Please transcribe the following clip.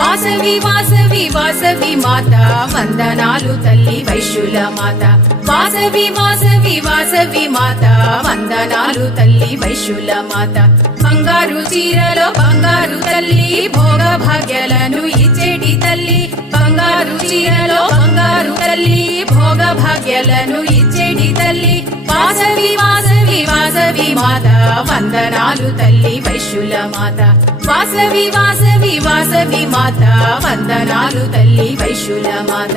వాసవి వాసవి వాసవి మాత వందనాలు తల్లి వైశ్యుల మాత వాసవి వాసవి వాసవి మాత వందనాలు తల్లి వైశ్యుల మాత బంగారు చీరలో బంగారు తల్లి భోగ భాగ్యాలను ఇచ్చేటి తల్లి బంగారు చీరలో బంగారు తల్లి భోగ భాగ్యాలను ఇచ్చేటి తల్లి వాసవి వాసవి వాసవి మాత వందనాలు తల్లి వైశ్యుల మాత వాసవి వాసవి వాసవి మాత వందనాలు తల్లి వైశ్యుల మాత